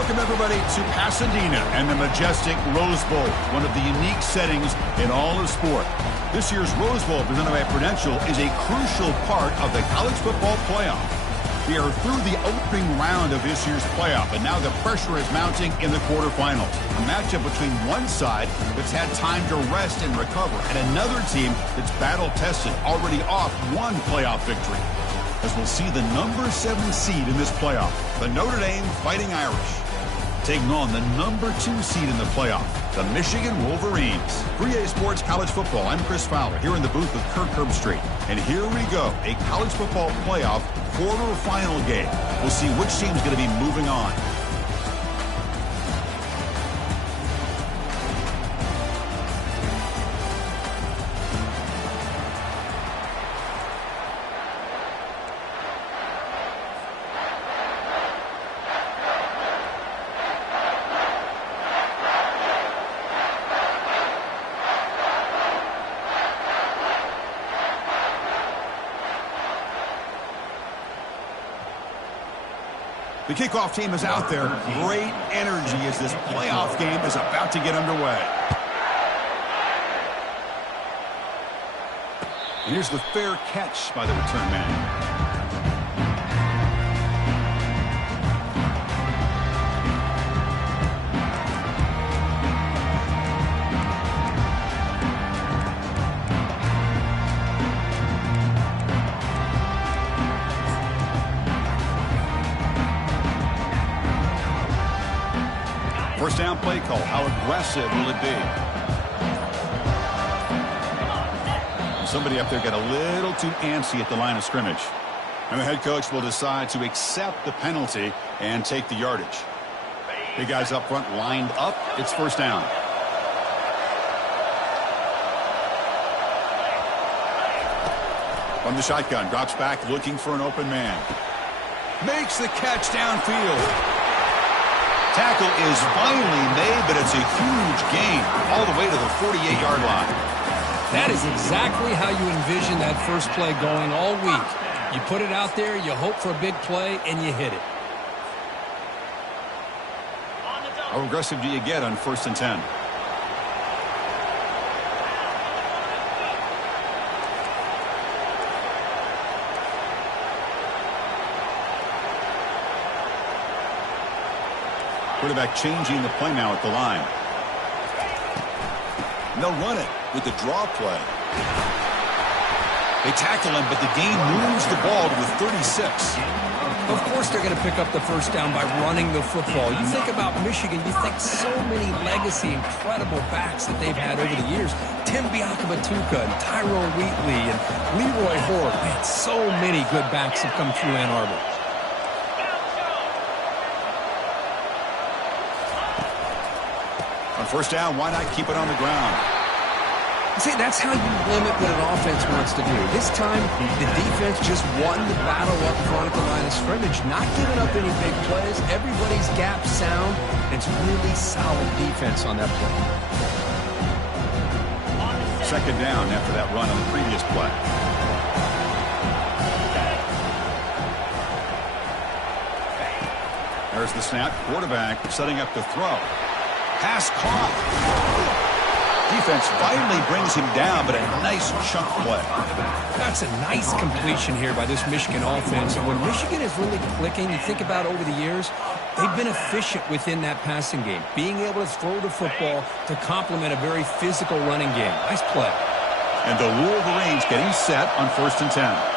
Welcome, everybody, to Pasadena and the majestic Rose Bowl, one of the unique settings in all of sport. This year's Rose Bowl, presented by Prudential, is a crucial part of the college football playoff. We are through the opening round of this year's playoff, and now the pressure is mounting in the quarterfinals. A matchup between one side that's had time to rest and recover, and another team that's battle-tested, already off one playoff victory. As we'll see the number 7 seed in this playoff, the Notre Dame Fighting Irish, taking on the number 2 seed in the playoff, the Michigan Wolverines. 3A Sports College Football, I'm Chris Fowler, here in the booth with Kirk Herbstreit. And here we go, a college football playoff quarterfinal game. We'll see which team's going to be moving on. The kickoff team is out there. Great energy as this playoff game is about to get underway. And here's the fair catch by the return man. First down play call. How aggressive will it be? Somebody up there got a little too antsy at the line of scrimmage. And the head coach will decide to accept the penalty and take the yardage. Big guys up front lined up. It's first down. From the shotgun, drops back looking for an open man. Makes the catch downfield. Tackle is finally made, but it's a huge gain all the way to the 48-yard line. That is exactly how you envision that first play going all week. You put it out there, you hope for a big play, and you hit it. How aggressive do you get on 1st and 10? Quarterback changing the play now at the line. And they'll run it with the draw play. They tackle him, but the game moves the ball to the 36. Of course they're going to pick up the first down by running the football. You think about Michigan, you think so many legacy, incredible backs that they've had over the years. Tim Biakabatuka and Tyrone Wheatley and Leroy Horde. Man, so many good backs have come through Ann Arbor. On first down, why not keep it on the ground? See, that's how you limit what an offense wants to do. This time, the defense just won the battle up front at the line of scrimmage, not giving up any big plays. Everybody's gap sound. It's really solid defense on that play. Second down after that run on the previous play. There's the snap. Quarterback setting up the throw. Pass caught. Defense finally brings him down, but a nice chunk play. That's a nice completion here by this Michigan offense. And when Michigan is really clicking, you think about over the years, they've been efficient within that passing game, being able to throw the football to complement a very physical running game. Nice play. And the Wolverines getting set on 1st and 10.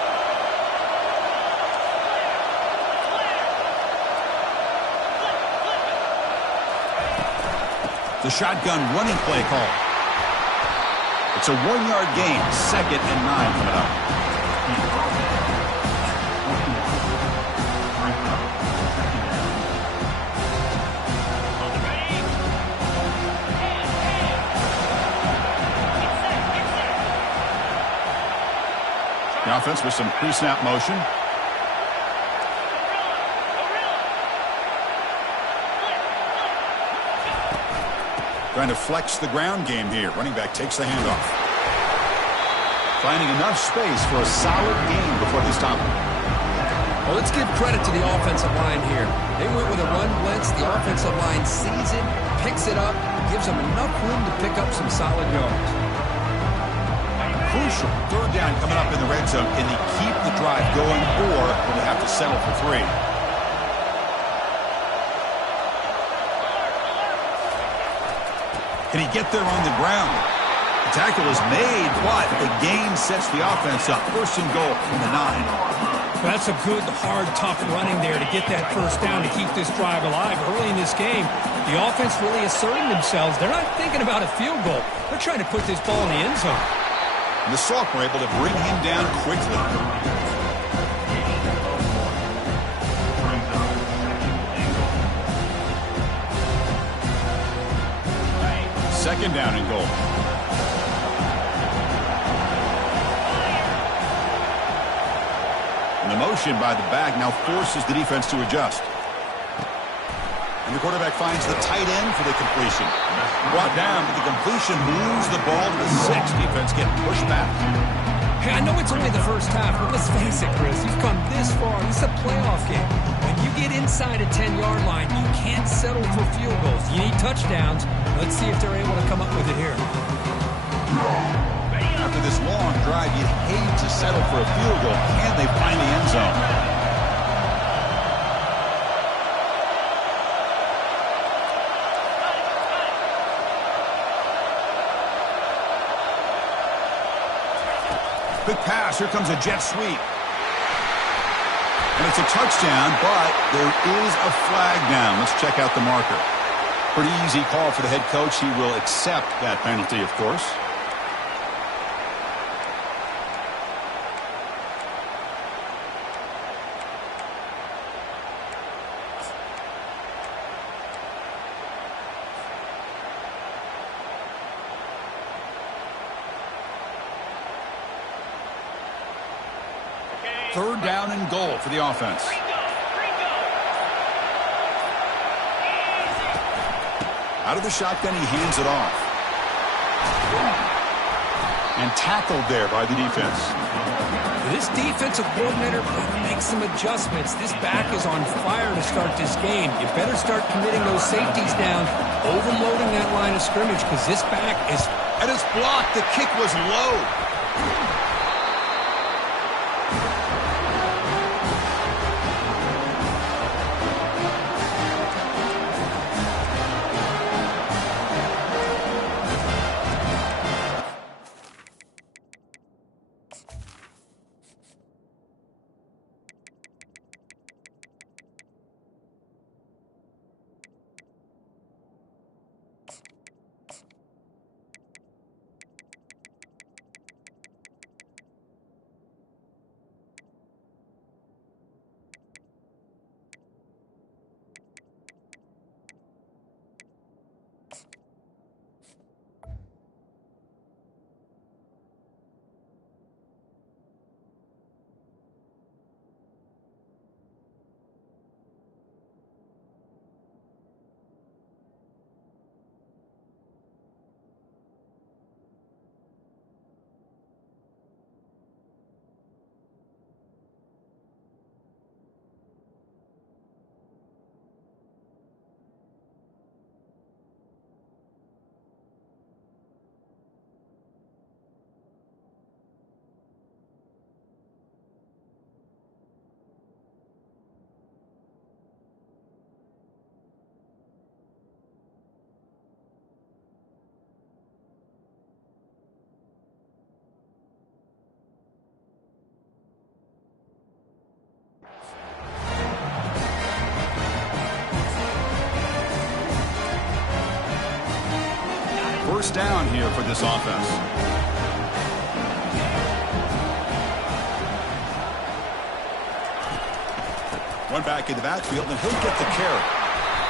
The shotgun running play call. It's a 1-yard gain. 2nd and 9 coming up. The offense with some pre-snap motion. Trying to flex the ground game here. Running back takes the handoff. Finding enough space for a solid gain before they stop him. Well, let's give credit to the offensive line here. They went with a run blitz. The offensive line sees it, picks it up, and gives them enough room to pick up some solid yards. Crucial third down coming up in the red zone. Can they keep the drive going, or will they have to settle for 3? Can he get there on the ground? The tackle is made, but the gain sets the offense up. First and goal from the 9. That's a good, hard, tough running there to get that first down to keep this drive alive. Early in this game, the offense really asserting themselves. They're not thinking about a field goal. They're trying to put this ball in the end zone. And the sophomore able to bring him down quickly. Second down and goal. And the motion by the back now forces the defense to adjust. And the quarterback finds the tight end for the completion. Brought down, but the completion moves the ball to the 6. Defense getting pushed back. Hey, I know it's only the first half, but let's face it, Chris. You've come this far. This is a playoff game. When you get inside a 10-yard line, you can't settle for field goals. You need touchdowns. Let's see if they're able to come up with it here. After this long drive, you'd hate to settle for a field goal. Can they find the end zone? Quick pass. Here comes a jet sweep. And it's a touchdown, but there is a flag down. Let's check out the marker. Pretty easy call for the head coach. He will accept that penalty, of course. Third down and goal for the offense. Out of the shotgun, he hands it off. And tackled there by the defense. This defensive coordinator better make some adjustments. This back is on fire to start this game. You better start committing those safeties down, overloading that line of scrimmage, because this back is... And it's blocked. The kick was low. First down here for this offense. One back in the backfield, and he'll get the carry.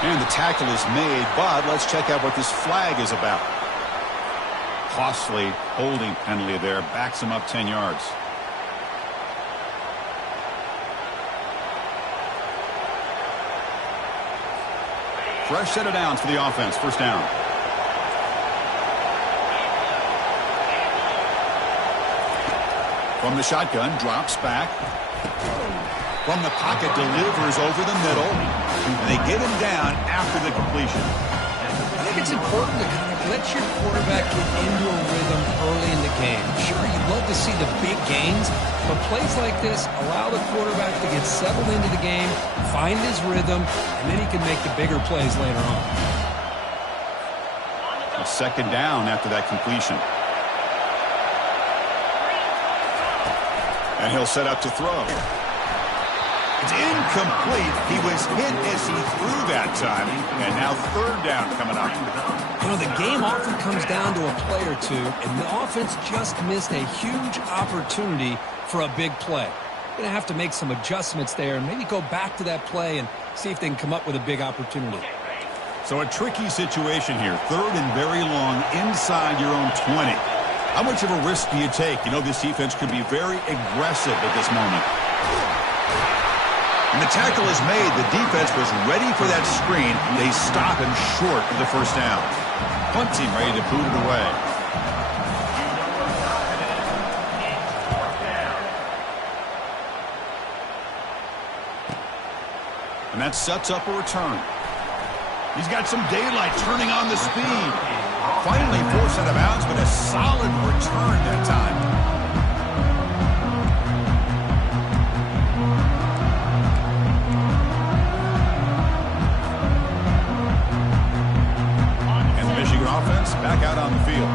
And the tackle is made, but let's check out what this flag is about. Costly holding penalty there. Backs him up 10 yards. Fresh set of downs for the offense. First down. From the shotgun, drops back. From the pocket, delivers over the middle. And they get him down after the completion. I think it's important to kind of let your quarterback get into a rhythm early in the game. Sure, you'd love to see the big gains, but plays like this allow the quarterback to get settled into the game, find his rhythm, and then he can make the bigger plays later on. A second down after that completion. And he'll set up to throw. It's incomplete. He was hit as he threw that time. And now third down coming up. You know, the game often comes down to a play or two, and the offense just missed a huge opportunity for a big play. Going to have to make some adjustments there and maybe go back to that play and see if they can come up with a big opportunity. So a tricky situation here. Third and very long inside your own 20. How much of a risk do you take? You know, this defense could be very aggressive at this moment. And the tackle is made. The defense was ready for that screen. They stop him short of the first down. Punt team ready to boot it away. And that sets up a return. He's got some daylight turning on the speed. Finally forced out of bounds, but a solid return that time. Offense back out on the field.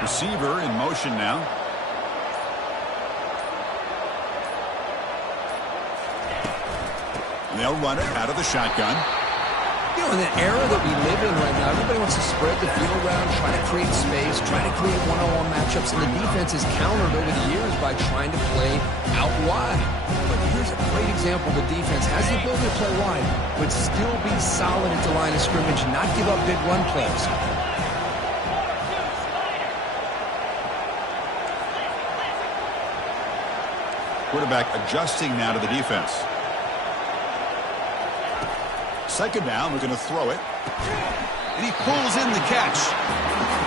Receiver in motion now. And they'll run it out of the shotgun. You know, in the era that we live in right now, everybody wants to spread the field around, try to create space, try to create one-on-one matchups, and the defense is countered over the years by trying to play out wide. But here's a great example. The defense has the ability to play wide, but still be solid at the line of scrimmage, not give up big run plays. Quarterback adjusting now to the defense. Second down, we're going to throw it. And he pulls in the catch.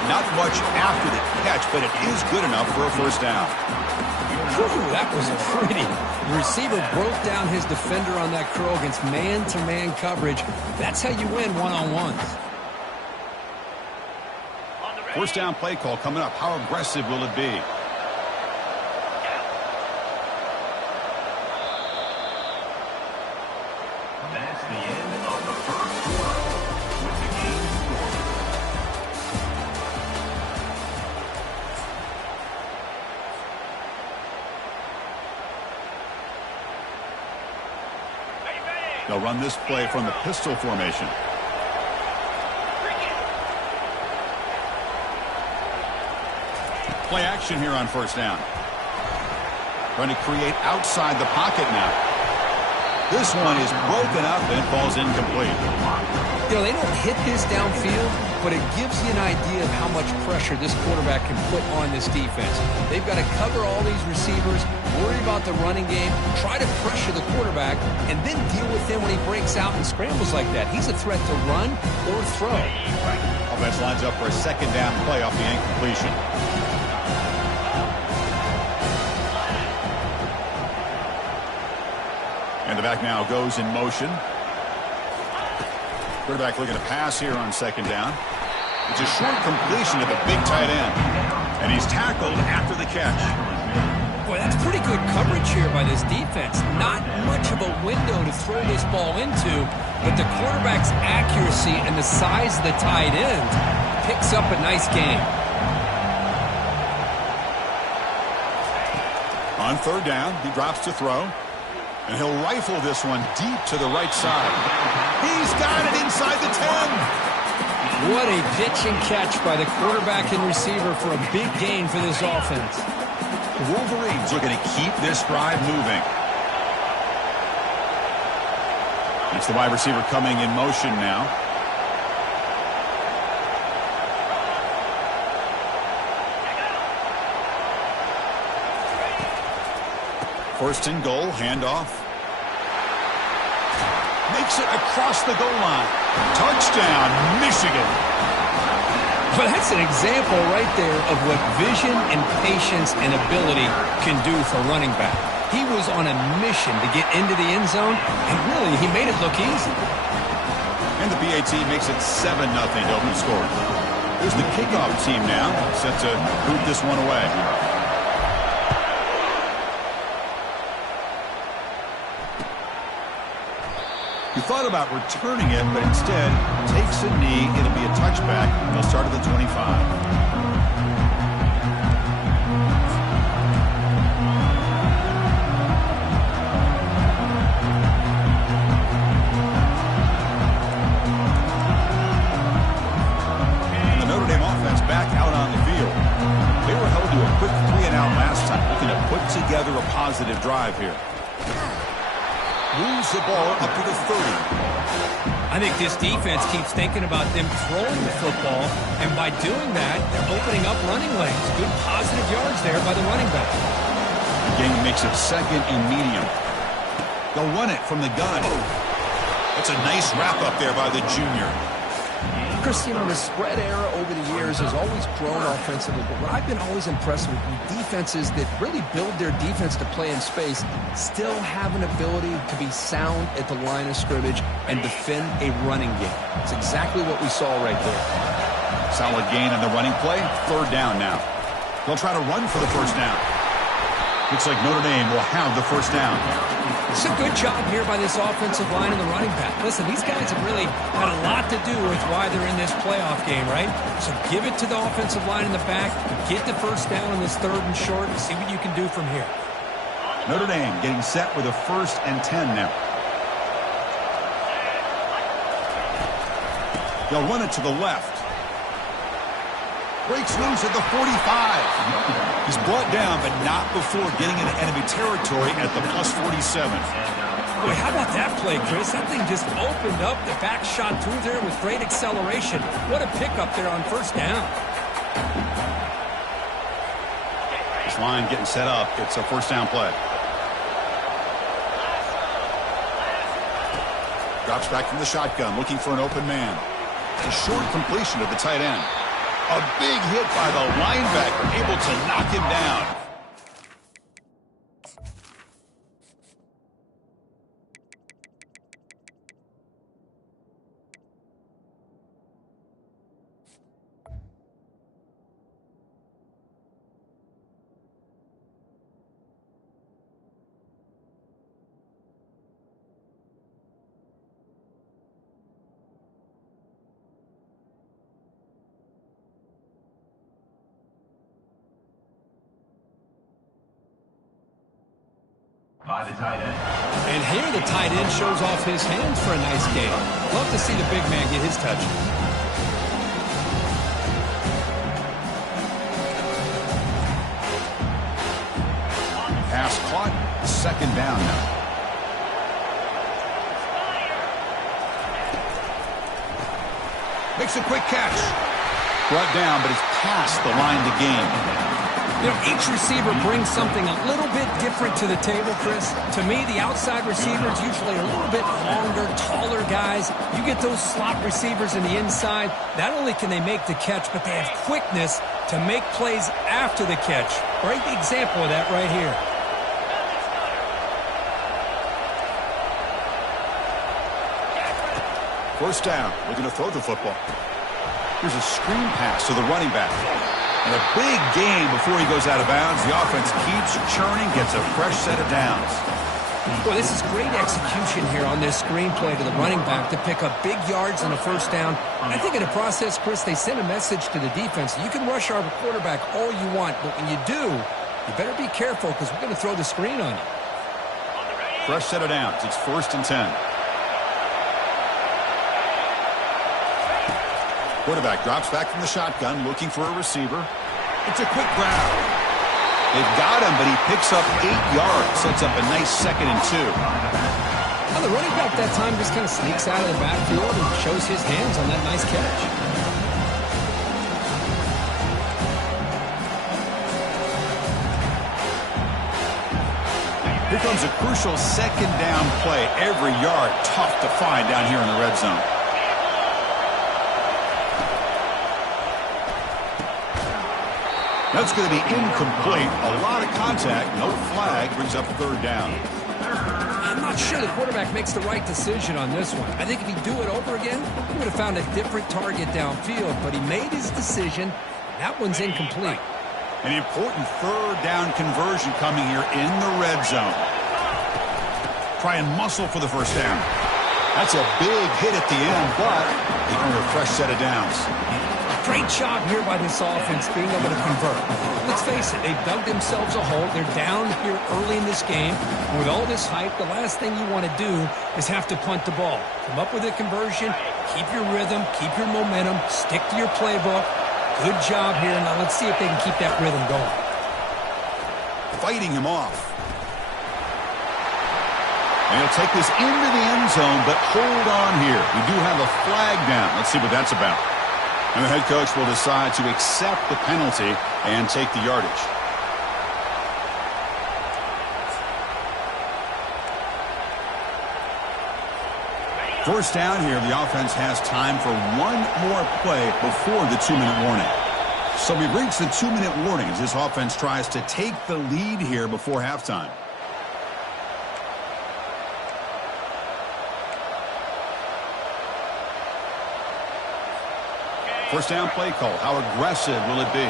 Not much after the catch, but it is good enough for a first down. Whew, that was pretty. The receiver broke down his defender on that curl against man-to-man coverage. That's how you win one-on-ones. First down play call coming up. How aggressive will it be? That's the end of the first quarter with the game scored. They'll run this play from the pistol formation. Play action here on first down. Trying to create outside the pocket now. This one is broken up and falls incomplete. You know, they don't hit this downfield, but it gives you an idea of how much pressure this quarterback can put on this defense. They've got to cover all these receivers, worry about the running game, try to pressure the quarterback, and then deal with him when he breaks out and scrambles like that. He's a threat to run or throw. Offense lines up for a second down play off the incompletion. And the back now goes in motion. Quarterback looking to pass here on second down. It's a short completion to the big tight end. And he's tackled after the catch. Boy, that's pretty good coverage here by this defense. Not much of a window to throw this ball into, but the quarterback's accuracy and the size of the tight end picks up a nice gain. On third down, he drops to throw. And he'll rifle this one deep to the right side. He's got it inside the 10. What a pitch and catch by the quarterback and receiver for a big gain for this offense. The Wolverines looking to keep this drive moving. It's the wide receiver coming in motion now. First and goal, handoff. Makes it across the goal line. Touchdown, Michigan. Well, that's an example right there of what vision and patience and ability can do for a running back. He was on a mission to get into the end zone, and really, he made it look easy. And the PAT makes it 7-0 to open the score. Here's the kickoff team now, set to boot this one away. He thought about returning it, but instead takes a knee. It'll be a touchback. They'll start at the 25. The Notre Dame offense back out on the field. They were held to a quick 3-and-out last time, looking to put together a positive drive here. Moves the ball up to the 30. I think this defense keeps thinking about them throwing the football, and by doing that, they're opening up running lanes. Good positive yards there by the running back. The game makes it 2nd and medium. They'll run it from the gun. That's a nice wrap-up there by the junior. Chris, you know, the spread era over the years has always grown offensively, but what I've been always impressed with defenses that really build their defense to play in space still have an ability to be sound at the line of scrimmage and defend a running game. It's exactly what we saw right there. Solid gain on the running play. 3rd down now. They'll try to run for the 1st down. Looks like Notre Dame will have the 1st down. It's a good job here by this offensive line and the running back. Listen, these guys have really had a lot to do with why they're in this playoff game, right? So give it to the offensive line in the back. Get the 1st down on this 3rd and short and see what you can do from here. Notre Dame getting set with a 1st and 10 now. They'll run it to the left. Breaks loose at the 45. He's brought down, but not before getting into enemy territory at the +47. Boy, how about that play, Chris? That thing just opened up. The back shot through there with great acceleration. What a pickup there on 1st down. This line getting set up. It's a 1st down play. Drops back from the shotgun, looking for an open man. A short completion to the tight end. A big hit by the linebacker, able to knock him down. By the tight end. And here the tight end shows off his hands for a nice gain. Love to see the big man get his touch. Pass caught. 2nd down now. Makes a quick catch. Brought down, but it's past the line to gain. You know, each receiver brings something a little bit different to the table, Chris. To me, the outside receivers usually a little bit longer, taller guys. You get those slot receivers in the inside. Not only can they make the catch, but they have quickness to make plays after the catch. Great example of that right here. First down. Looking to throw the football. Here's a screen pass to the running back. And a big gain before he goes out of bounds. The offense keeps churning, gets a fresh set of downs. Well, this is great execution here on this screenplay to the running back to pick up big yards and a 1st down. I think in the process, Chris, they send a message to the defense. You can rush our quarterback all you want, but when you do, you better be careful because we're going to throw the screen on you. Fresh set of downs. It's 1st and 10. Quarterback drops back from the shotgun, looking for a receiver. It's a quick grab. They've got him, but he picks up 8 yards. Sets up a nice 2nd and 2. Well, the running back that time just kind of sneaks out of the backfield and shows his hands on that nice catch. Here comes a crucial 2nd down play. Every yard tough to find down here in the red zone. That's going to be incomplete. A lot of contact. No flag. Brings up third down. I'm not sure the quarterback makes the right decision on this one. I think if he'd do it over again, he would have found a different target downfield, but he made his decision. That one's incomplete. An important third down conversion coming here in the red zone. Try and muscle for the first down. That's a big hit at the end, but they earn a fresh set of downs. Great job here by this offense being able to convert. Let's face it, they've dug themselves a hole. They're down here early in this game. With all this hype, the last thing you want to do is have to punt the ball. Come up with a conversion, keep your rhythm, keep your momentum, stick to your playbook. Good job here. Now let's see if they can keep that rhythm going. Fighting him off. And he'll take this into the end zone, but hold on here. We do have a flag down. Let's see what that's about. And the head coach will decide to accept the penalty and take the yardage. First down here, the offense has time for one more play before the 2-minute warning. So we've reached the 2-minute warning as this offense tries to take the lead here before halftime. First down play call. How aggressive will it be?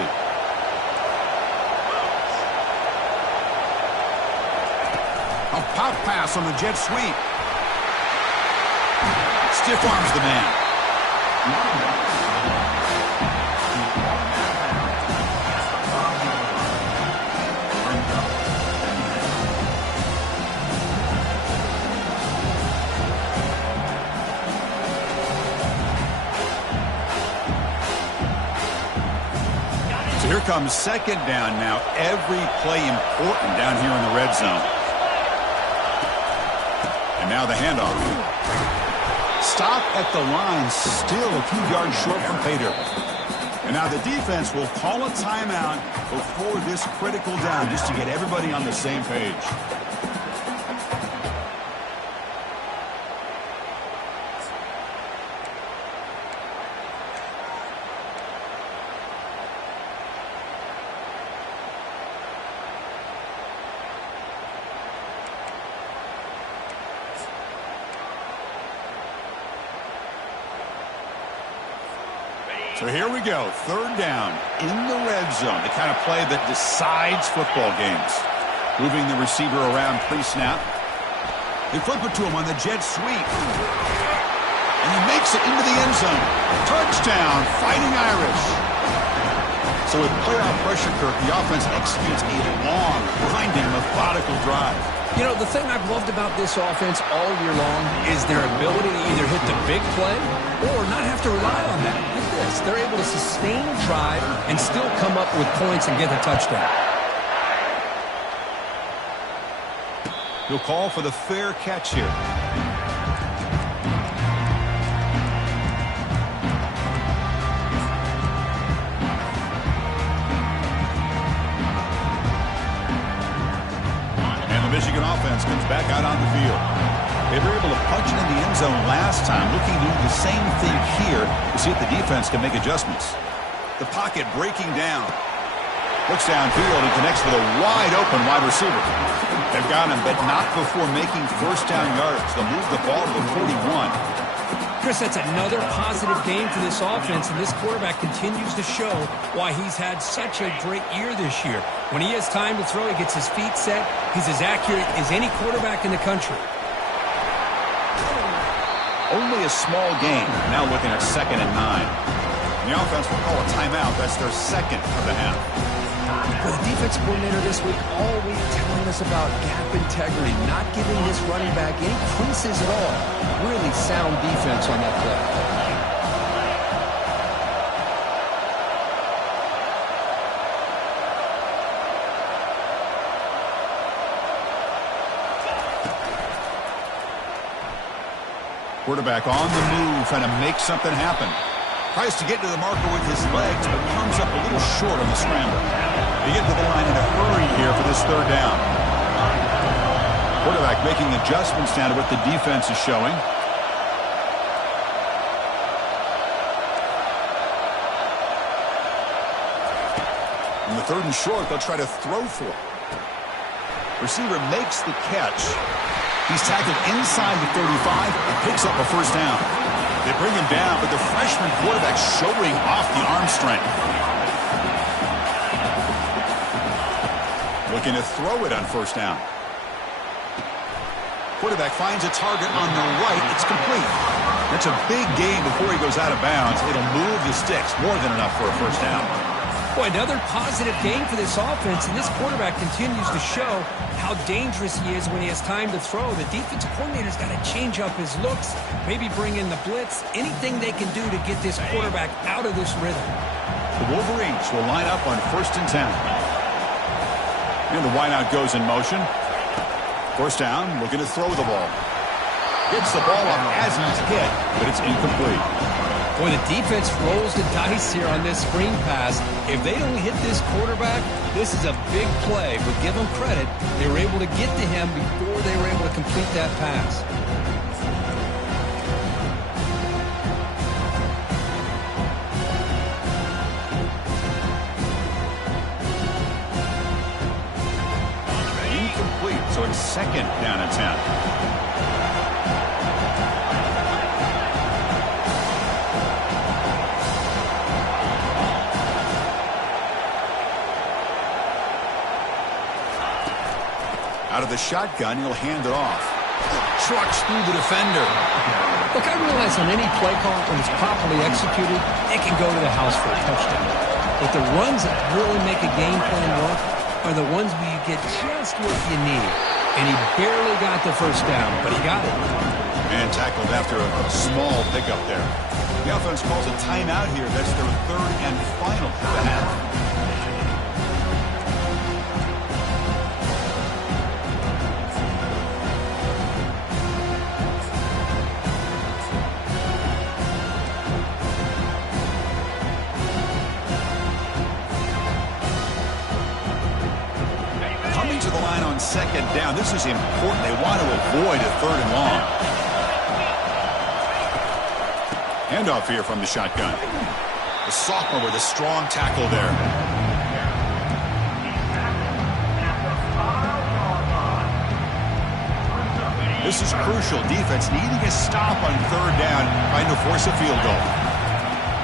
A pop pass on the jet sweep. Stiff arms the man. So here comes second down now. Every play important down here in the red zone. And now the handoff. Stop at the line, still a few yards short from pay dirt. And now the defense will call a timeout before this critical down just to get everybody on the same page. So here we go, third down in the red zone, the kind of play that decides football games. Moving the receiver around pre-snap. They flip it to him on the jet sweep. And he makes it into the end zone. Touchdown, Fighting Irish. So with playoff pressure, Kirk, the offense executes a long, grinding, methodical drive. You know, the thing I've loved about this offense all year long is their ability to either hit the big play or not have to rely on that. Look at this. They're able to sustain a drive and still come up with points and get the touchdown. He'll call for the fair catch here. Michigan offense comes back out on the field. They were able to punch it in the end zone last time, looking to do the same thing here to see if the defense can make adjustments. The pocket breaking down. Looks downfield and connects with a wide-open wide receiver. They've got him, but not before making first down yards. They'll move the ball to the 41. Chris, that's another positive game for this offense, and this quarterback continues to show why he's had such a great year this year. When he has time to throw, he gets his feet set. He's as accurate as any quarterback in the country. Only a small gain. Now looking at 2nd and 9. The offense will call a timeout. That's their second of the half. The defense coordinator this week all week telling us about gap integrity, not giving this running back any creases at all. Really sound defense on that play. Quarterback on the move, trying to make something happen. Tries to get to the marker with his legs, but comes up a little short on the scramble. They get to the line in a hurry here for this third down. Quarterback making adjustments now to what the defense is showing. On the 3rd and short, they'll try to throw for it. Receiver makes the catch. He's tackled inside the 35 and picks up a first down. They bring him down, but the freshman quarterback showing off the arm strength. Looking to throw it on first down. Quarterback finds a target on the right. It's complete. That's a big gain before he goes out of bounds. It'll move the sticks, more than enough for a first down. Boy, another positive game for this offense, and this quarterback continues to show how dangerous he is when he has time to throw. The defensive coordinator's got to change up his looks, maybe bring in the blitz, anything they can do to get this quarterback out of this rhythm. The Wolverines will line up on 1st and 10. And the wideout goes in motion. First down, looking to throw the ball. Gets the ball up as he's hit, but it's incomplete. Boy, the defense rolls the dice here on this screen pass. If they don't hit this quarterback, this is a big play. But give them credit, they were able to get to him before they were able to complete that pass. Incomplete, so it's 2nd down and 10. Out of the shotgun, he'll hand it off. Trucks through the defender. Look, I realize on any play call, when it's properly executed, it can go to the house for a touchdown. But the runs that really make a game plan work are the ones where you get just what you need. And he barely got the first down, but he got it. And tackled after a small pickup there. The offense calls a timeout here. That's their 3rd and final for the half. To the line on 2nd down. This is important. They want to avoid a 3rd and long. Handoff here from the shotgun. The sophomore with a strong tackle there. This is crucial. Defense needing a stop on 3rd down, trying to force a field goal.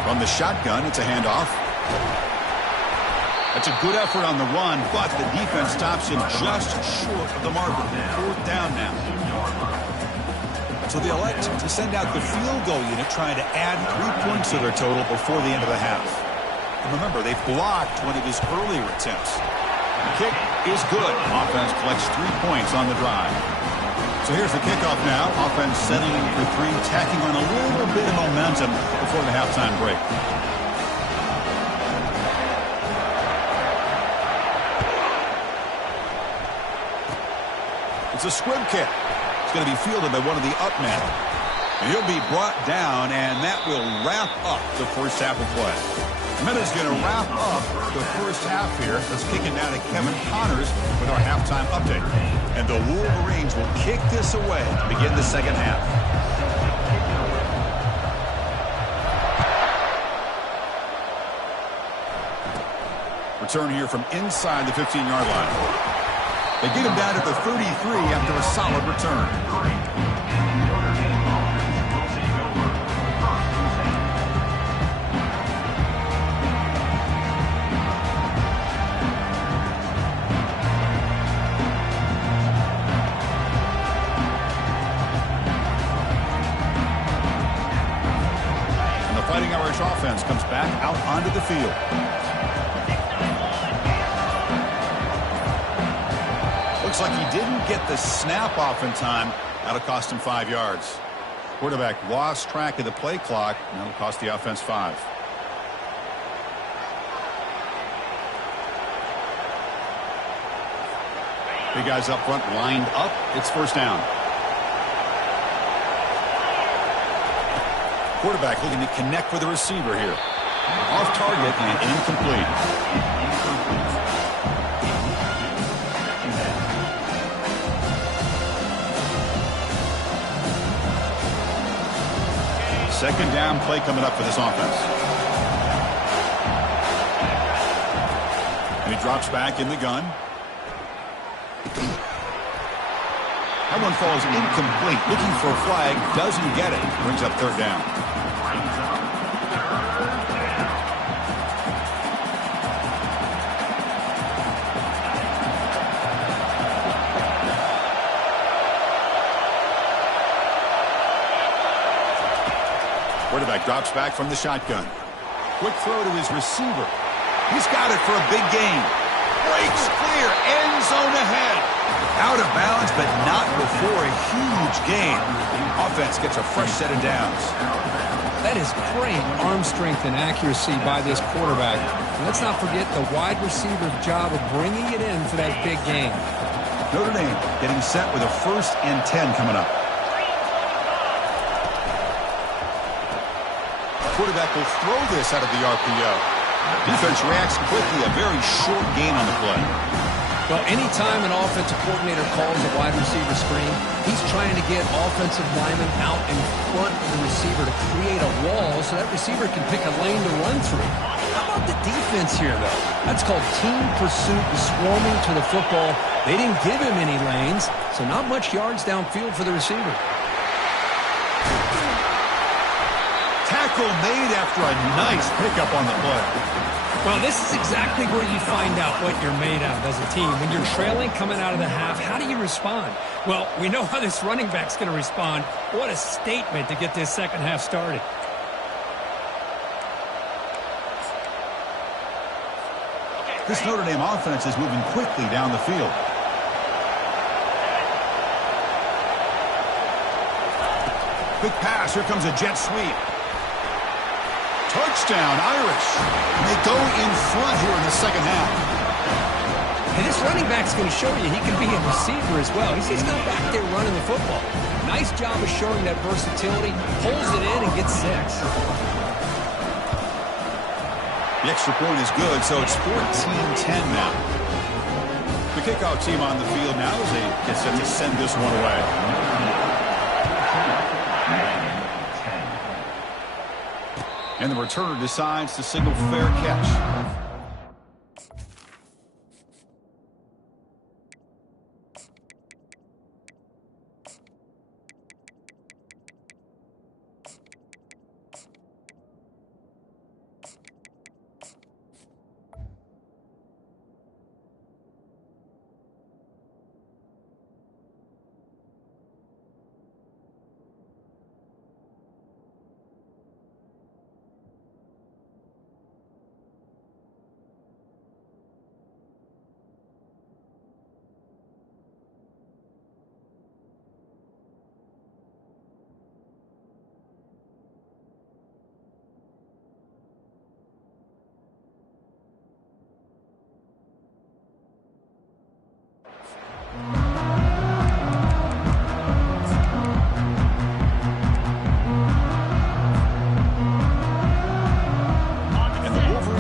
From the shotgun, it's a handoff. That's a good effort on the run, but the defense stops him just short of the marker. 4th down now. So they elect to send out the field goal unit, trying to add 3 points to their total before the end of the half. And remember, they blocked one of his earlier attempts. The kick is good. Offense collects 3 points on the drive. So here's the kickoff now. Offense settling for 3, tacking on a little bit of momentum before the halftime break. It's a squib kick. It's going to be fielded by one of the up men. And he'll be brought down, and that will wrap up the first half of play. Minutes going to wrap up the first half here. Let's kick it down to Kevin Connors with our halftime update. And the Wolverines will kick this away to begin the second half. Return here from inside the 15-yard line. They get him down at the 33 after a solid return. And the Fighting Irish offense comes back out onto the field. Looks like he didn't get the snap off in time. That'll cost him 5 yards. Quarterback lost track of the play clock, and that'll cost the offense 5. Big guys up front lined up. It's first down. Quarterback looking to connect with the receiver here. Off target and incomplete. Second down play coming up for this offense. drops back in the gun. That one falls incomplete. Looking for a flag. Doesn't get it. Brings up third down. Quarterback drops back from the shotgun. Quick throw to his receiver. He's got it for a big gain. Breaks clear. End zone ahead. Out of bounds, but not before a huge gain. Offense gets a fresh set of downs. That is great arm strength and accuracy by this quarterback. And let's not forget the wide receiver's job of bringing it in for that big gain. Notre Dame getting set with a 1st and 10 coming up. Quarterback will throw this out of the RPO. Defense reacts quickly. A very short gain on the play. Well, anytime an offensive coordinator calls a wide receiver screen, he's trying to get offensive linemen out in front of the receiver to create a wall so that receiver can pick a lane to run through. How about the defense here, though? That's called team pursuit and swarming to the football. They didn't give him any lanes, so not much yards downfield for the receiver. Tackle made after a nice pickup on the play. Well, this is exactly where you find out what you're made of as a team. When you're trailing coming out of the half, how do you respond? Well, we know how this running back's going to respond. What a statement to get this second half started. This Notre Dame offense is moving quickly down the field. Quick pass. Here comes a jet sweep. Touchdown, Irish. And they go in front here in the second half. And this running back's going to show you he can be a receiver as well. He's not back there running the football. Nice job of showing that versatility. Pulls it in and gets 6. The extra point is good, so it's 14-10 now. The kickoff team on the field now as they get set to send this one away. And the returner decides to signal fair catch.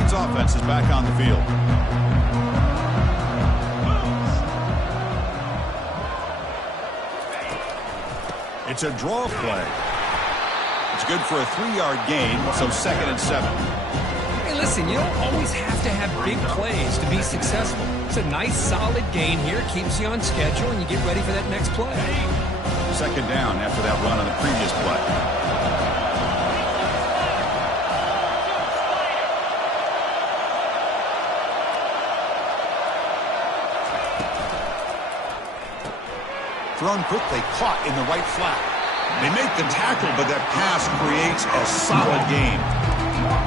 Offense is back on the field. It's a draw play. It's good for a 3-yard gain, so 2nd and 7. Hey, listen, you don't always have to have big plays to be successful. It's a nice, solid gain here. Keeps you on schedule, and you get ready for that next play. 2nd down after that run on the previous play. Thrown quickly, caught in the right flat. They make the tackle, but that pass creates a solid gain.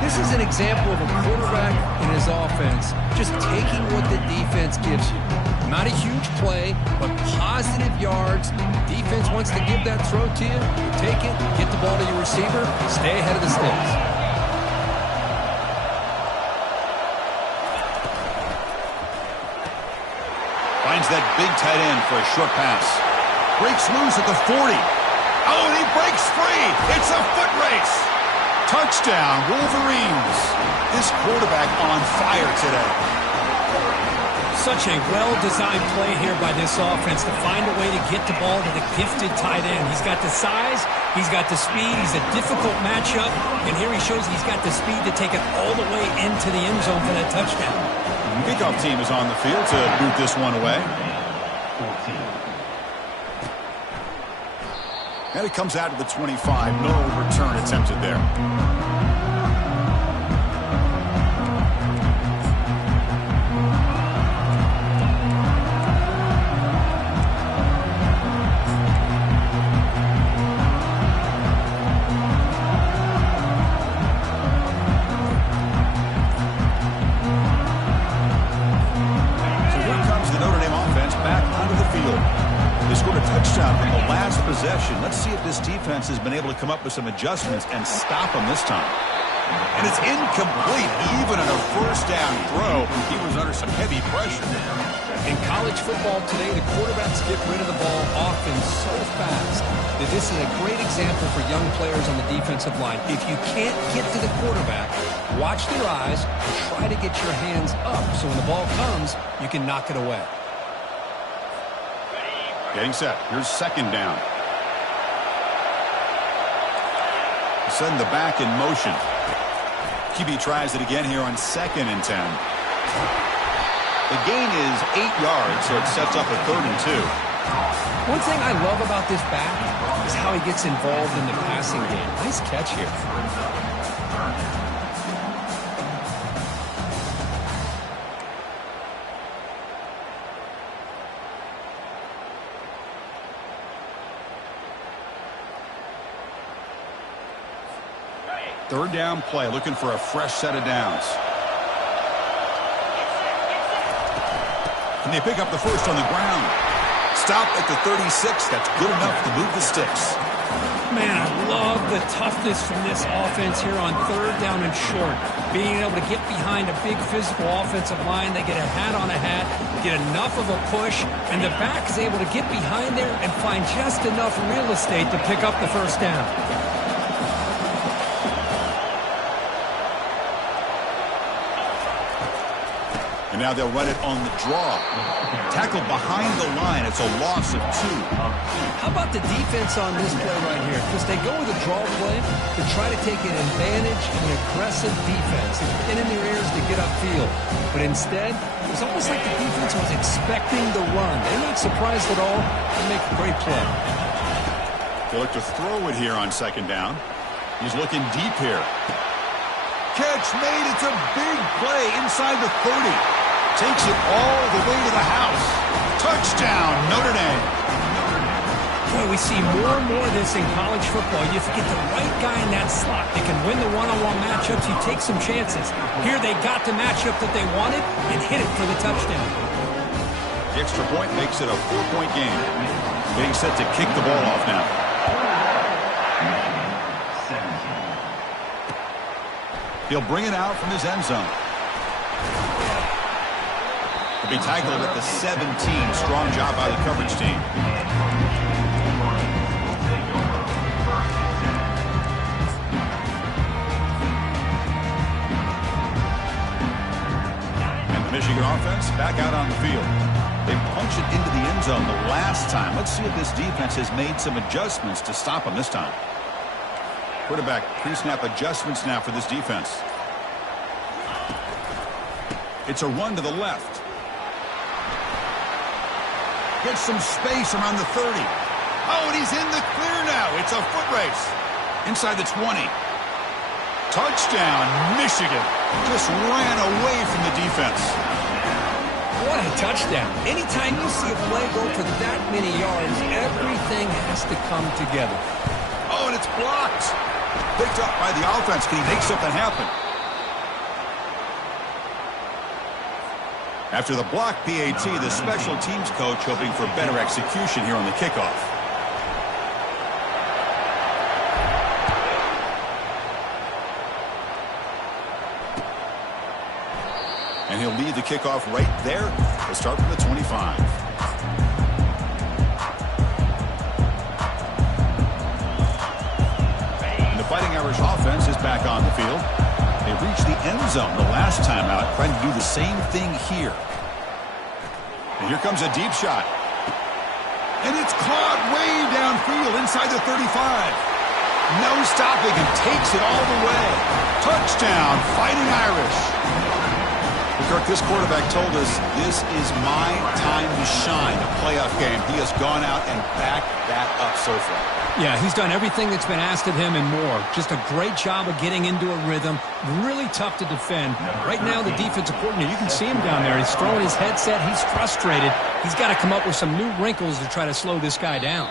This is an example of a quarterback and his offense just taking what the defense gives you. Not a huge play, but positive yards. Defense wants to give that throw to you. Take it, get the ball to your receiver, stay ahead of the sticks. Finds that big tight end for a short pass. Breaks loose at the 40. Oh, and he breaks free. It's a foot race. Touchdown, Wolverines. This quarterback on fire today. Such a well-designed play here by this offense to find a way to get the ball to the gifted tight end. He's got the size, he's got the speed, he's a difficult matchup, and here he shows he's got the speed to take it all the way into the end zone for that touchdown. Kickoff team is on the field to boot this one away. 14. And it comes out to the 25. No return attempted there. Let's see if this defense has been able to come up with some adjustments and stop them this time. And it's incomplete. Even on a first down throw, he was under some heavy pressure. In college football today, the quarterbacks get rid of the ball often so fast that this is a great example for young players on the defensive line. If you can't get to the quarterback, watch their eyes and try to get your hands up so when the ball comes, you can knock it away. Getting set. Here's second down. Send the back in motion. QB tries it again here on 2nd and 10. The gain is 8 yards, so it sets up a 3rd and 2. One thing I love about this back is how he gets involved in the passing game. Nice catch here. Third down play, looking for a fresh set of downs. And they pick up the first on the ground. Stop at the 36. That's good enough to move the sticks. Man, I love the toughness from this offense here on 3rd down and short. Being able to get behind a big physical offensive line. They get a hat on a hat, get enough of a push, and the back is able to get behind there and find just enough real estate to pick up the first down. And now they'll run it on the draw. Tackled behind the line. It's a loss of 2. How about the defense on this play right here? Because they go with a draw play to try to take an advantage of an aggressive defense and get in their ears to get upfield. But instead, it was almost like the defense was expecting the run. They're not surprised at all. They make a great play. They look to throw it here on 2nd down. He's looking deep here. Catch made. It's a big play inside the 30. Takes it all the way to the house. Touchdown, Notre Dame. Boy, we see more and more of this in college football. You have to get the right guy in that slot. They can win the one-on-one matchups. You take some chances. Here they got the matchup that they wanted and hit it for the touchdown. The extra point makes it a 4-point game. Getting set to kick the ball off now. He'll bring it out from his end zone. He'll be tackled at the 17. Strong job by the coverage team. And the Michigan offense back out on the field. They punch it into the end zone the last time. Let's see if this defense has made some adjustments to stop them this time. Quarterback pre-snap adjustments now for this defense. It's a run to the left. Gets some space around the 30. Oh, and he's in the clear now. It's a foot race. Inside the 20. Touchdown, Michigan. Just ran away from the defense. What a touchdown. Anytime you see a play go for that many yards, everything has to come together. Oh, and it's blocked. Picked up by the offense. Can he make something happen? After the block PAT, the special teams coach hoping for better execution here on the kickoff. And he'll lead the kickoff right there. We'll start from the 25. And the Fighting Irish offense is back on the field. They reached the end zone the last time out, trying to do the same thing here. And here comes a deep shot. And it's caught way downfield inside the 35. No stopping and takes it all the way. Touchdown, Fighting Irish. The Kirk, this quarterback told us this is my time to shine, a playoff game. He has gone out and backed that up so far. Yeah, he's done everything that's been asked of him and more. Just a great job of getting into a rhythm. Really tough to defend. Right now, the defensive coordinator, you can see him down there. He's throwing his headset. He's frustrated. He's got to come up with some new wrinkles to try to slow this guy down.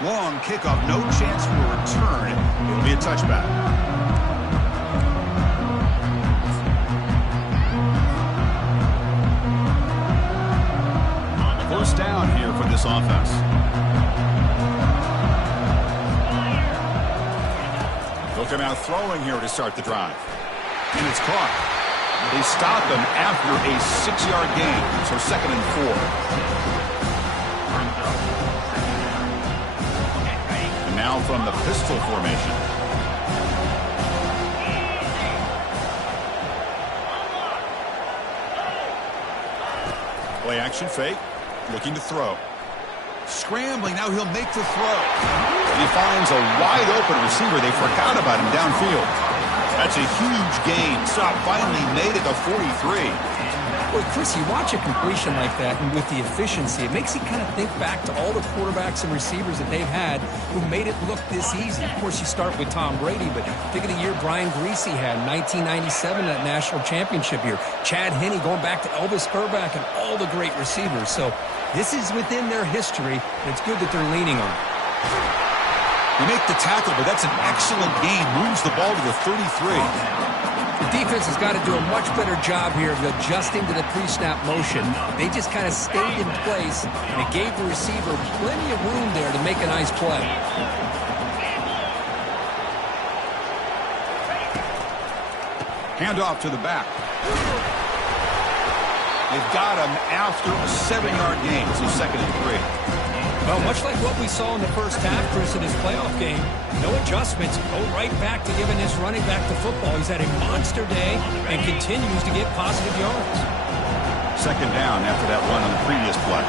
Long kickoff, no chance for a return. It'll be a touchback. First down here for this offense. They'll come out throwing here to start the drive. And it's caught. They stop him after a 6-yard gain. So 2nd and 4. And now from the pistol formation. Play action fake. Looking to throw. Scrambling. Now he'll make the throw. He finds a wide open receiver. They forgot about him downfield. That's a huge gain. Stop finally made it to 43. Boy, Chris, you watch a completion like that, and with the efficiency, it makes you kind of think back to all the quarterbacks and receivers that they've had who made it look this easy. Of course, you start with Tom Brady, but think of the year Brian Griese had, 1997, that national championship year. Chad Henne going back to Elvis Burback and all the great receivers. So this is within their history, and it's good that they're leaning on it. They make the tackle, but that's an excellent gain. Moves the ball to the 33. The defense has got to do a much better job here of adjusting to the pre-snap motion. They just kind of stayed in place, and it gave the receiver plenty of room there to make a nice play. Hand off to the back. They've got him after a 7-yard gain, so 2nd and 3. Well, much like what we saw in the first half, Chris, in his playoff game, no adjustments. Go right back to giving his running back the football. He's had a monster day and continues to get positive yards. 2nd down after that run on the previous play.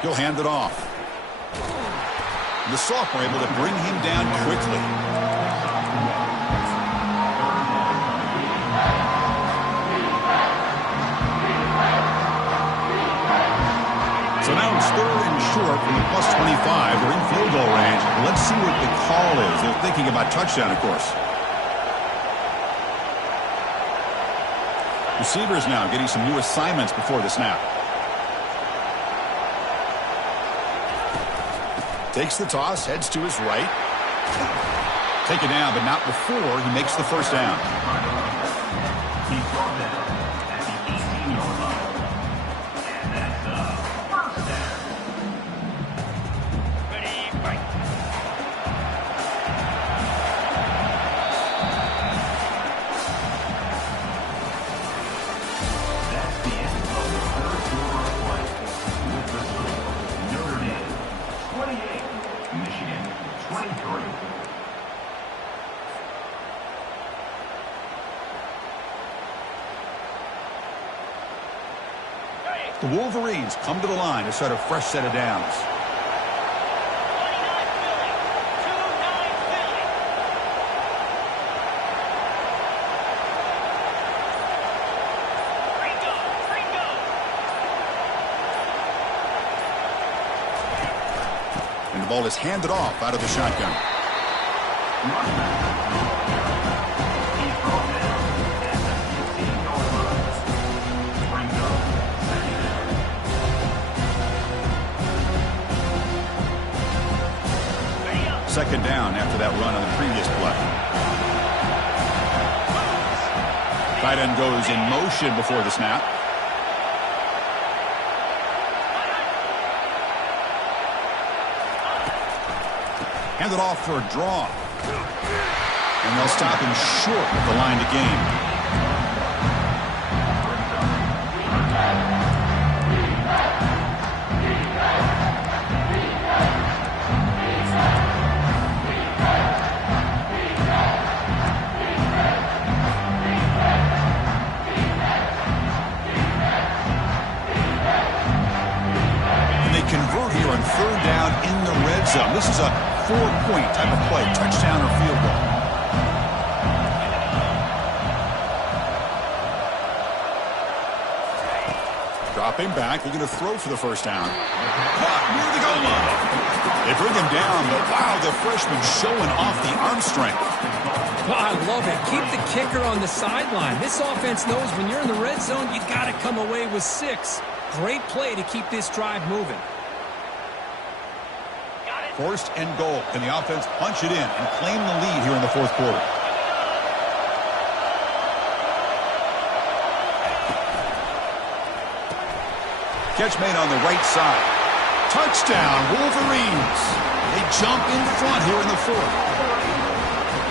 He'll hand it off. The sophomore able to bring him down quickly. So now it's 3rd and short from the +25. They're in field goal range. Let's see what the call is. They're thinking about touchdown, of course. Receivers now getting some new assignments before the snap. Takes the toss, heads to his right. Take it down, but not before he makes the first down. He's brought down at the 18-yard line. And that's a first down. Ready, fight. That's the end of the third quarter of play. With the score, Notre Dame 28, Michigan 23. The Wolverines come to the line to start a fresh set of downs. And the ball is handed off out of the shotgun. He's brought down at the 16-yard line. Brings up 2nd down. Second down after that run on the previous play. Tight end goes in motion before the snap. Hand it off for a draw. And they'll stop him short at the line to gain. zone. This is a 4-point type of play, touchdown or field goal. Dropping back, they're going to throw for the first down. Caught near the goal line. They bring him down, but wow, the freshman showing off the arm strength. Well, I love it. Keep the kicker on the sideline. This offense knows when you're in the red zone, you got to come away with 6. Great play to keep this drive moving. First and goal. Can the offense punch it in and claim the lead here in the fourth quarter? Catch made on the right side. Touchdown, Wolverines. They jump in front here in the fourth.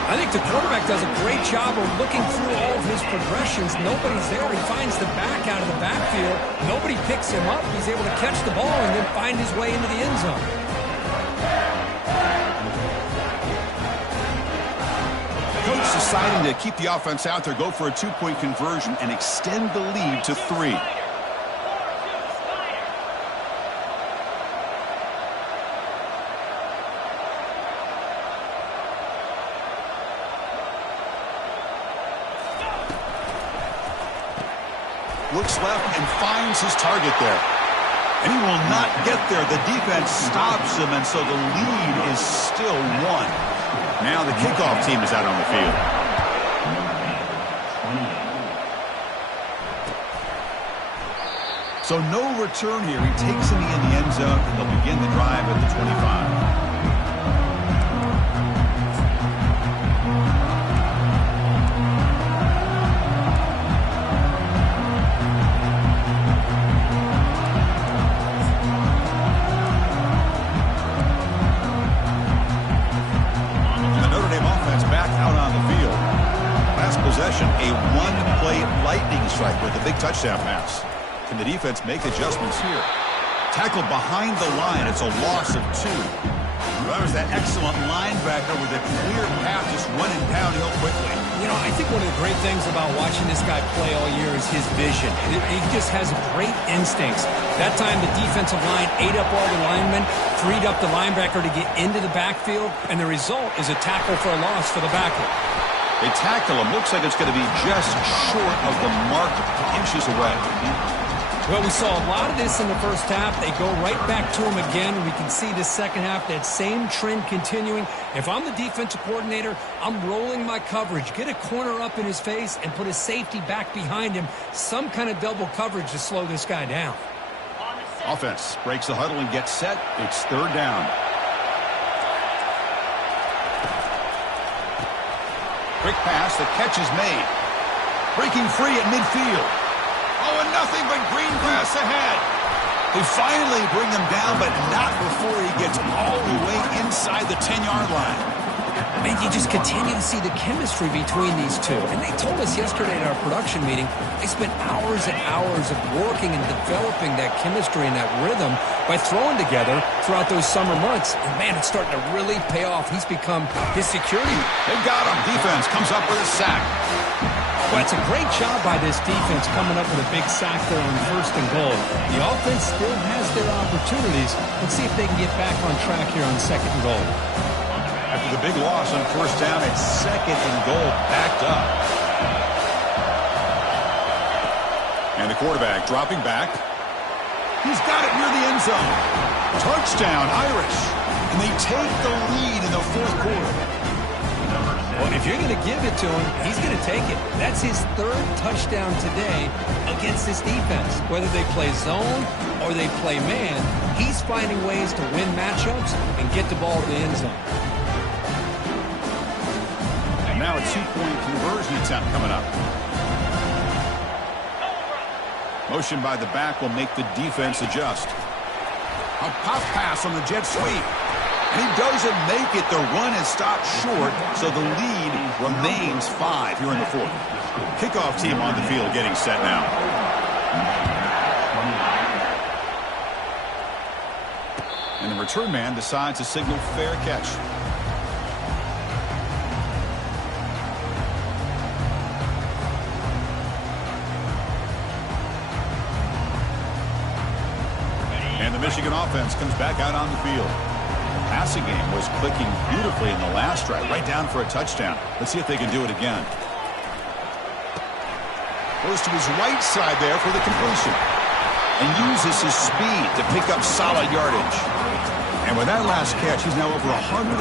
I think the quarterback does a great job of looking through all of his progressions. Nobody's there. He finds the back out of the backfield. Nobody picks him up. He's able to catch the ball and then find his way into the end zone. Coach deciding to keep the offense out there, go for a 2-point conversion, and extend the lead to 3. Looks left and finds his target there. And he will not get there. The defense stops him, and so the lead is still 1. Now the kickoff team is out on the field. So no return here. He takes him in the end zone, and they'll begin the drive at the 25. A 1-play lightning strike with a big touchdown pass. Can the defense make adjustments here? Tackled behind the line. It's a loss of 2. There's that excellent linebacker with a clear path just running downhill quickly. You know, I think one of the great things about watching this guy play all year is his vision. He just has great instincts. That time the defensive line ate up all the linemen, freed up the linebacker to get into the backfield, and the result is a tackle for a loss for the backer. They tackle him. Looks like it's going to be just short of the mark, inches away. Well, we saw a lot of this in the first half. They go right back to him again. We can see the second half, that same trend continuing. If I'm the defensive coordinator, I'm rolling my coverage. Get a corner up in his face and put a safety back behind him. Some kind of double coverage to slow this guy down. Offense breaks the huddle and gets set. It's 3rd down. Quick pass, the catch is made. Breaking free at midfield. Oh, and nothing but green grass ahead. They finally bring him down, but not before he gets all the way inside the 10-yard line. Man, you just continue to see the chemistry between these two. And they told us yesterday at our production meeting, they spent hours and hours of working and developing that chemistry and that rhythm by throwing together throughout those summer months. And man, it's starting to really pay off. He's become his security. They've got him. Defense comes up with a sack. Well, it's a great job by this defense coming up with a big sack there on 1st and goal. The offense still has their opportunities. Let's see if they can get back on track here on 2nd and goal. After the big loss on 1st down, it's 2nd and goal, backed up. And the quarterback dropping back. He's got it near the end zone. Touchdown, Irish. And they take the lead in the 4th quarter. Well, if you're going to give it to him, he's going to take it. That's his 3rd touchdown today against this defense. Whether they play zone or they play man, he's finding ways to win matchups and get the ball to the end zone. And now a 2-point conversion attempt coming up. Motion by the back will make the defense adjust. A pop pass on the jet sweep. And he doesn't make it. The run is stopped short, so the lead remains 5 here in the 4th. Kickoff team on the field getting set now. And the return man decides to signal fair catch. And the Michigan offense comes back out on the field. passing game was clicking beautifully in the last drive, right down for a touchdown. Let's see if they can do it again. Goes to his right side there for the completion. And uses his speed to pick up solid yardage. And with that last catch, he's now over 150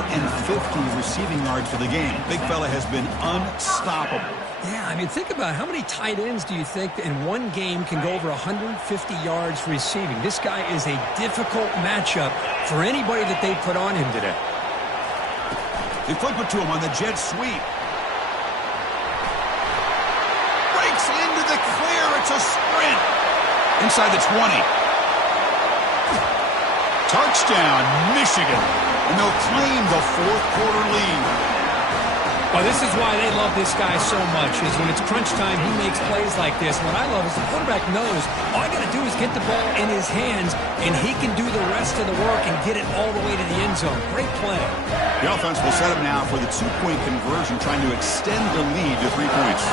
receiving yards for the game. Big fella has been unstoppable. Yeah, I mean, think about how many tight ends do you think in one game can go over 150 yards receiving? This guy is a difficult matchup for anybody that they put on him today. They flip it to him on the jet sweep. Breaks into the clear. It's a sprint. Inside the 20. Touchdown, Michigan. And they'll claim the fourth quarter lead. Well, this is why they love this guy so much, is when it's crunch time, he makes plays like this. What I love is the quarterback knows all I got to do is get the ball in his hands, and he can do the rest of the work and get it all the way to the end zone. Great play. The offense will set up now for the two-point conversion, trying to extend the lead to 3 points.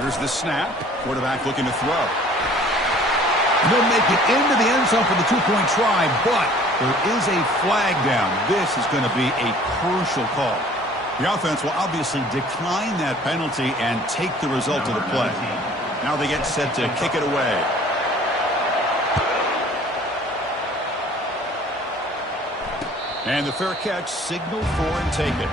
Here's the snap. Quarterback looking to throw. And they'll make it into the end zone for the two-point try, but there is a flag down. This is going to be a crucial call. The offense will obviously decline that penalty and take the result of the play. Now they get set to kick it away. And the fair catch, signal for and take it.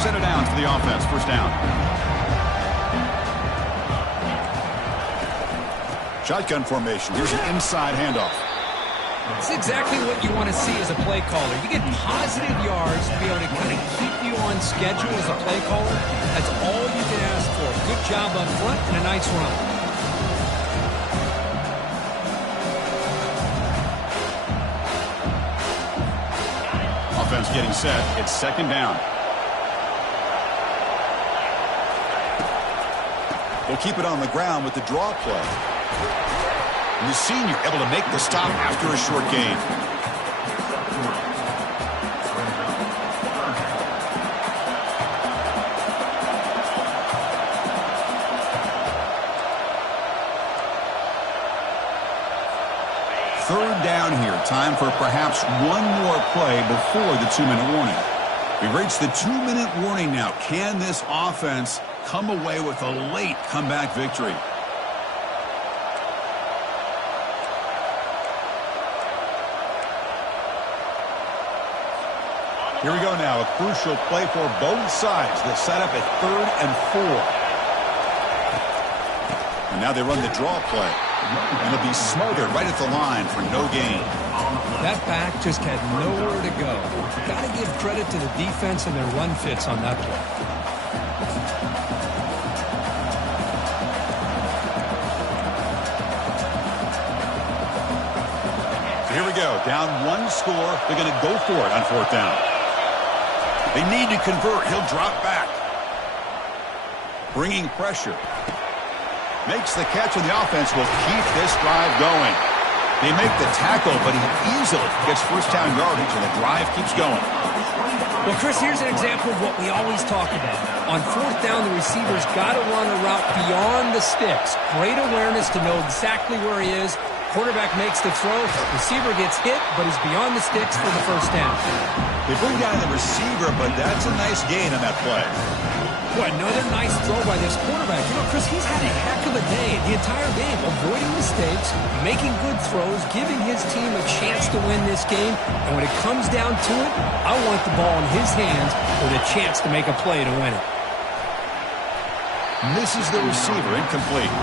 Set it down for the offense. First down. Shotgun formation. Here's an inside handoff. It's exactly what you want to see as a play caller. You get positive yards to be able to kind of keep you on schedule as a play caller. That's all you can ask for. Good job up front and a nice run. Offense getting set. It's second down. They'll keep it on the ground with the draw play. And the senior able to make the stop after a short gain. Third down here. Time for perhaps one more play before the 2-minute warning. We've reached the 2-minute warning now. Can this offense come away with a late comeback victory? Here we go now. A crucial play for both sides. They'll set up at 3rd and 4. And now they run the draw play. And it'll be smothered right at the line for no gain. That back just had nowhere to go. Got to give credit to the defense and their run fits on that play. Here we go. Down one score. They're going to go for it on 4th down. They need to convert. He'll drop back. Bringing pressure. Makes the catch, and the offense will keep this drive going. They make the tackle, but he easily gets first down yardage, and the drive keeps going. Well, Chris, here's an example of what we always talk about. On 4th down, the receiver's got to run a route beyond the sticks. Great awareness to know exactly where he is. Quarterback makes the throw. Receiver gets hit, but is beyond the sticks for the first down. They bring down the receiver, but that's a nice gain on that play. Boy, another nice throw by this quarterback. You know, Chris, he's had a heck of a day the entire game, avoiding mistakes, making good throws, giving his team a chance to win this game. And when it comes down to it, I want the ball in his hands with a chance to make a play to win it. Misses the receiver, incomplete.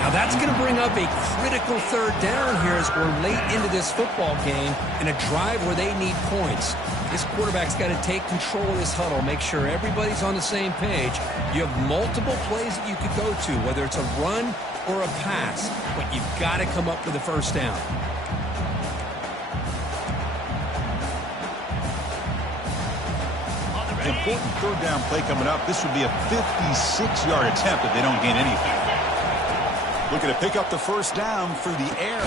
Now that's going to bring up a critical 3rd down here as we're late into this football game in a drive where they need points. This quarterback's got to take control of this huddle, make sure everybody's on the same page. You have multiple plays that you could go to, whether it's a run or a pass, but you've got to come up with a first down. An important 3rd down play coming up. This would be a 56-yard attempt if they don't gain anything. Looking to pick up the first down through the air.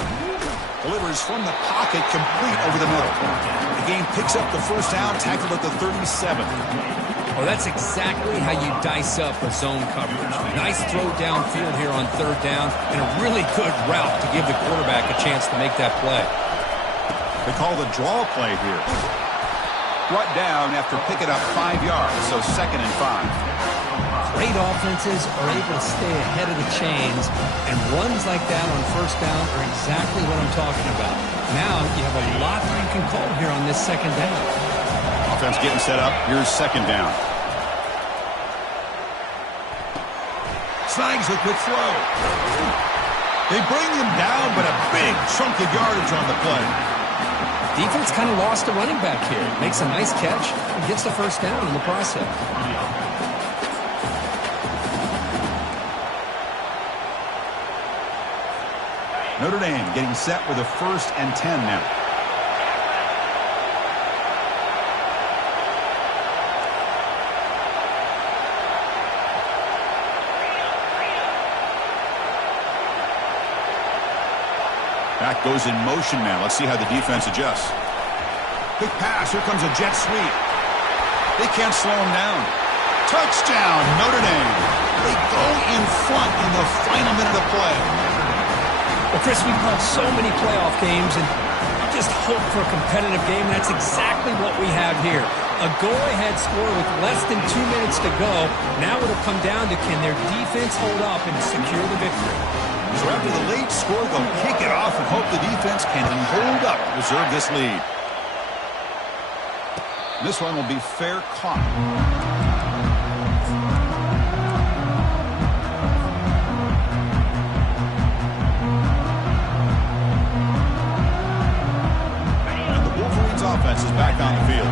Delivers from the pocket, complete over the middle. The game picks up the first down, tackled at the 37. Well, that's exactly how you dice up a zone coverage. Nice throw downfield here on third down, and a really good route to give the quarterback a chance to make that play. They call the draw play here. Brought down after picking up 5 yards, so 2nd and 5. Great offenses are able to stay ahead of the chains, and runs like that on first down are exactly what I'm talking about. Now you have a lot that you can call here on this 2nd down. Offense getting set up. Here's 2nd down. Snags a quick throw. They bring him down, but a big chunk of yardage on the play. Defense kind of lost a running back here. Makes a nice catch and gets the first down in the process. Notre Dame getting set with a 1st and 10 now. Back goes in motion now. Let's see how the defense adjusts. Quick pass. Here comes a jet sweep. They can't slow him down. Touchdown, Notre Dame. They go in front in the final minute of play. Well, Chris, we've called so many playoff games and just hope for a competitive game. That's exactly what we have here. A go-ahead score with less than 2 minutes to go. Now it'll come down to can their defense hold up and secure the victory. So after the late score, they'll kick it off and hope the defense can hold up to preserve this lead. This one will be fair caught. Offense is back on the field.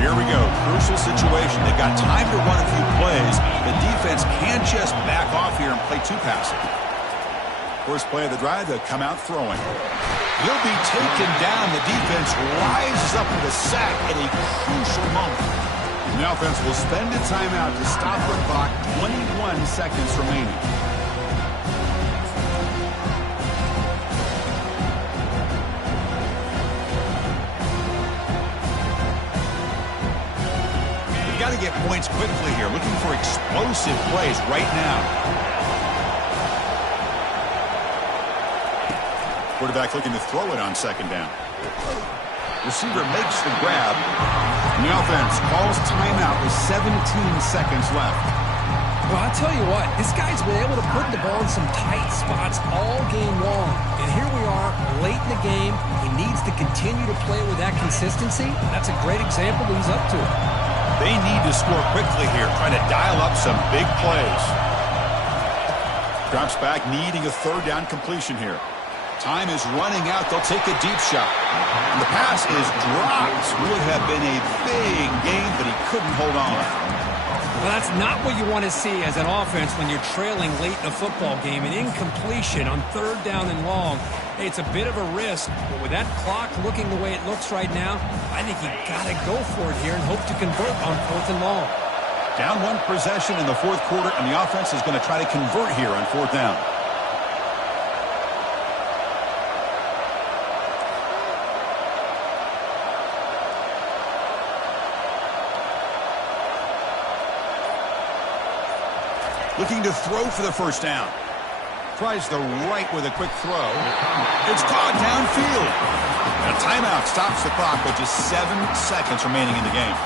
Here we go. Crucial situation. They've got time to run a few plays. The defense can't just back off here and play too passive. First play of the drive, they'll come out throwing. He'll be taken down. The defense rises up with a sack at a crucial moment. And the offense will spend a timeout to stop the clock. 21 seconds remaining. Got to get points quickly here. Looking for explosive plays right now. Quarterback looking to throw it on 2nd down. Receiver makes the grab. And the offense calls timeout with 17 seconds left. Well, I'll tell you what, this guy's been able to put the ball in some tight spots all game long. And here we are, late in the game. He needs to continue to play with that consistency. That's a great example that he's up to it. They need to score quickly here, trying to dial up some big plays. Drops back, needing a 3rd down completion here. Time is running out. They'll take a deep shot. And the pass is dropped. Would have been a big gain, but he couldn't hold on. Well, that's not what you want to see as an offense when you're trailing late in a football game. An incompletion on 3rd down and long. It's a bit of a risk, but with that clock looking the way it looks right now, I think you got to go for it here and hope to convert on 4th and long. Down 1 possession in the 4th quarter, and the offense is going to try to convert here on 4th down. Looking to throw for the first down. Tries the right with a quick throw. It's caught downfield. And a timeout stops the clock with just 7 seconds remaining in the game.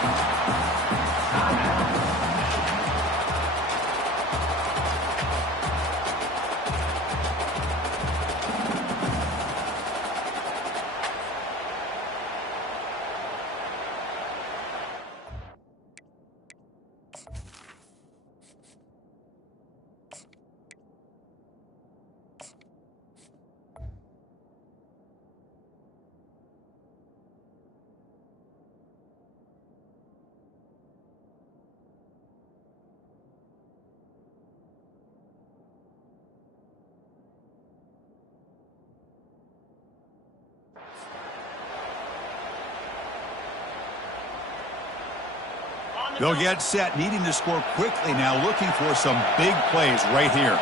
They'll get set, needing to score quickly now, looking for some big plays right here.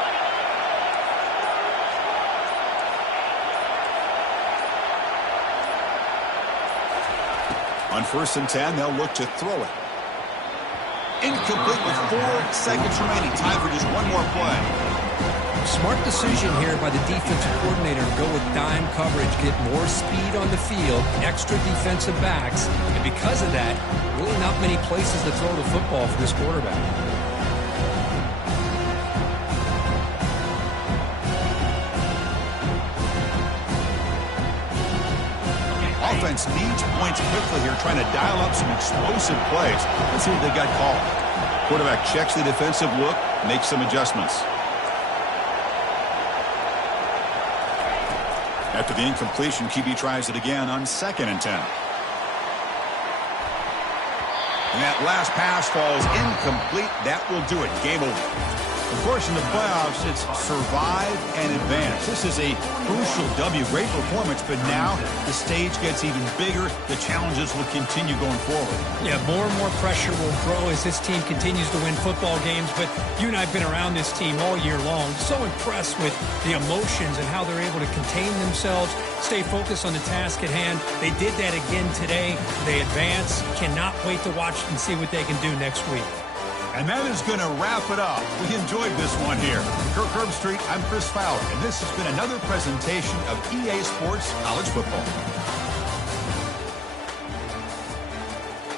On 1st and 10, they'll look to throw it. Incomplete with 4 seconds remaining. Time for just one more play. Smart decision here by the defensive coordinator to go with dime coverage, get more speed on the field, extra defensive backs, and because of that, really not many places to throw the football for this quarterback. Offense needs points quickly here, trying to dial up some explosive plays. Let's see what they got called. Quarterback checks the defensive look, makes some adjustments. After the incompletion, QB tries it again on 2nd and 10. And that last pass falls incomplete. That will do it. Game over. Of course, in the playoffs, it's survive and advance. This is a crucial W. Great performance, but now the stage gets even bigger. The challenges will continue going forward. Yeah, more and more pressure will grow as this team continues to win football games. But you and I have been around this team all year long. So impressed with the emotions and how they're able to contain themselves, stay focused on the task at hand. They did that again today. They advance. Cannot wait to watch and see what they can do next week. And that is going to wrap it up. We enjoyed this one here. For Kirk Herbstreit, I'm Chris Fowler, and this has been another presentation of EA Sports College Football.